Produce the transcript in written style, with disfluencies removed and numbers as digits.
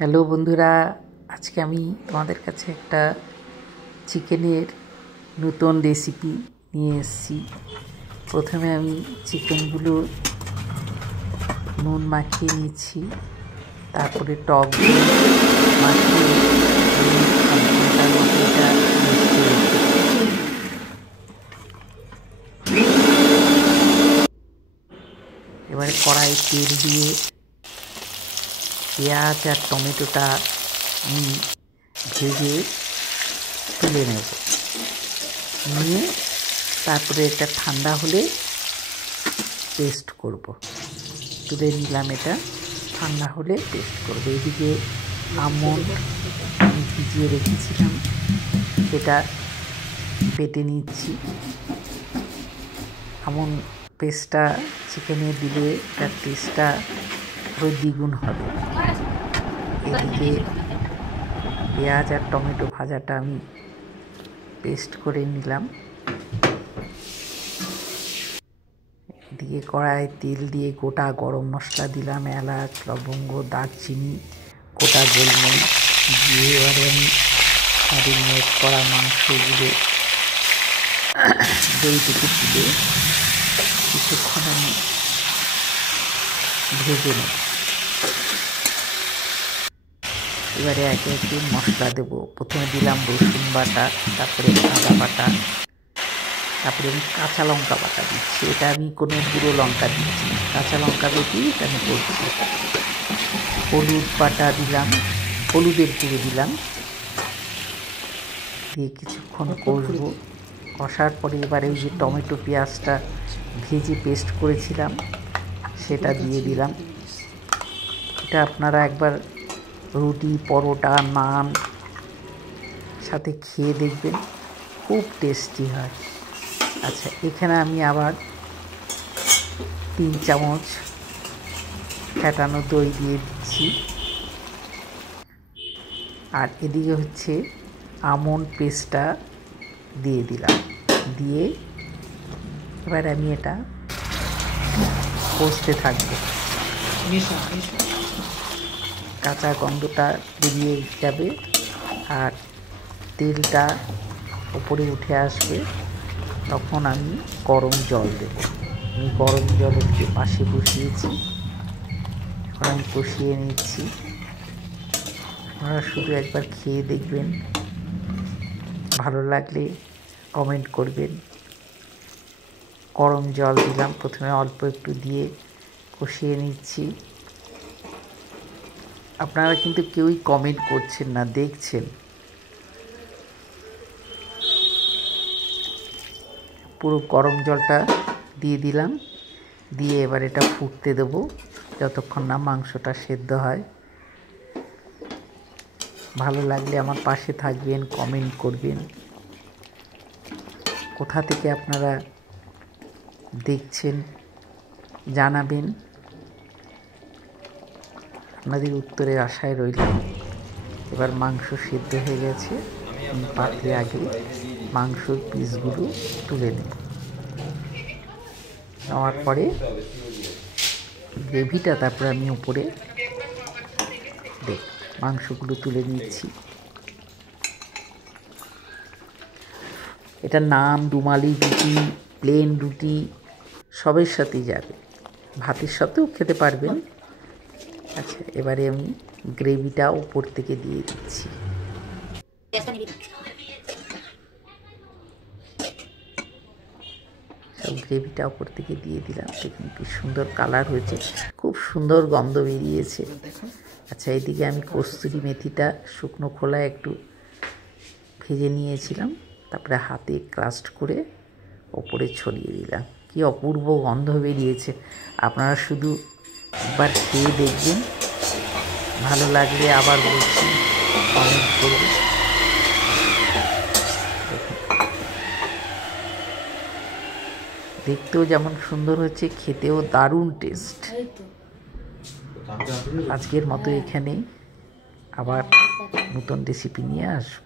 Hello বন্ধুরা, আজকে আমি তোমাদের কাছে একটা চিকেনের নতুন রেসিপি নিয়ে এসেছি। প্রথমে আমি চিকেনগুলো নুন মাখিয়ে নিচ্ছি, তারপরে টক দিয়ে মাখিয়ে ঘন্টার মতো এটা রেস্টে রেখেছি। এবারে কড়াই তেল দিয়ে পেঁয়াজ আর টমেটোটা আমি ভেজে তুলে নেব, নিয়ে তারপরে এটা ঠান্ডা হলে পেস্ট করব। তুলে নিলাম, এটা ঠান্ডা হলে পেস্ট করব। এদিকে আমন্ড আমি ভিজিয়ে রেখেছিলাম, সেটা বেটে নিচ্ছি। আমন্ড পেস্টটা চিকেনে দিলে তার টেস্টটা আরও দ্বিগুণ হবে। এদিকে পেঁয়াজ আর টমেটো ভাজাটা আমি পেস্ট করে নিলাম। এদিকে কড়ায় তেল দিয়ে গোটা গরম মশলা দিলাম, এলাচ, লবঙ্গ, দারচিনি, গোটা গোলমরিচ দিয়ে এবারে আমি ম্যারিনেট করা মাংসগুলো দই থেকে তুলে কিছুক্ষণ আমি ভেজে নেব। এবারে একে একে মশলা দেবো। প্রথমে দিলাম রসুন বাটা, তারপরে আদা বাটা, তারপরে আমি কাঁচা লঙ্কা বাটা দিচ্ছি। এটা আমি কোনো গুঁড়ো লঙ্কা দিচ্ছি না, কাঁচা লঙ্কা বেটেই এটা আমি করছি। হলুদ বাটা দিলাম, হলুদের গুঁড়ো দিলাম, দিয়ে কিছুক্ষণ কষবো। কষার পরে এবারে ওই যে টমেটো পেঁয়াজটা ভেজে পেস্ট করেছিলাম সেটা দিয়ে দিলাম। এটা আপনারা একবার রুটি, পরোটা, নান সাথে খেয়ে দেখবেন, খুব টেস্টি হয়। আচ্ছা, এখানে আমি আবার 3 চামচ ফ্যাটানো দই দিয়ে দিচ্ছি। আর এদিকে হচ্ছে আমন্ড পেস্টটা দিয়ে দিলাম, দিয়ে এবার আমি এটা কষতে থাকবো। কাঁচা গন্ধটা বেরিয়ে যাবে আর তেলটা উপরে উঠে আসবে, তখন আমি গরম জল দেব। আমি গরম জল একটু পাশে বসিয়েছি, এখন আমি কষিয়ে নিচ্ছি। আপনারা শুধু একবার খেয়ে দেখবেন, ভালো লাগলে কমেন্ট করবেন। গরম জল দিলাম, প্রথমে অল্প একটু দিয়ে কষিয়ে নিচ্ছি। আপনারা কিন্তু কেউই কমেন্ট করছেন না, দেখছেন। পুরো গরম জলটা দিয়ে দিলাম, দিয়ে এবার এটা ফুটতে দেবো যতক্ষণ না মাংসটা সেদ্ধ হয়। ভালো লাগলে আমার পাশে থাকবেন, কমেন্ট করবেন। কোথা থেকে আপনারা দেখছেন জানাবেন, আপনাদের উত্তরের আশায় রইলাম। এবার মাংস সেদ্ধ হয়ে গেছে, পাত্রে আগে মাংসর পিসগুলো তুলে নেব। নেওয়ার পরে গ্রেভিটা তারপরে আমি উপরে মাংসগুলো তুলে নিচ্ছি। এটা নান, রুমালি রুটি, প্লেন রুটি সবের সাথেই যাবে, ভাতের সাথেও খেতে পারবেন। আচ্ছা, এবারে আমি গ্রেভিটা উপর থেকে দিয়ে দিচ্ছি। সব গ্রেভিটা উপর থেকে দিয়ে দিলাম। দেখুন কি সুন্দর কালার হয়েছে, খুব সুন্দর গন্ধ বেরিয়েছে। আচ্ছা, এদিকে আমি কস্তুরি মেথিটা শুকনো খোলায় একটু ভেজে নিয়েছিলাম, তারপরে হাতে ক্রাস্ট করে ওপরে ছড়িয়ে দিলাম। কি অপূর্ব গন্ধ বেরিয়েছে। আপনারা শুধু একবার খেয়ে দেখবেন, ভালো লাগলে আবার বলছি কমেন্ট করবেন। দেখতেও যেমন সুন্দর হচ্ছে, খেতেও দারুণ টেস্ট। আজকের মতো এখানেই, আবার নতুন রেসিপি নিয়ে আসবো।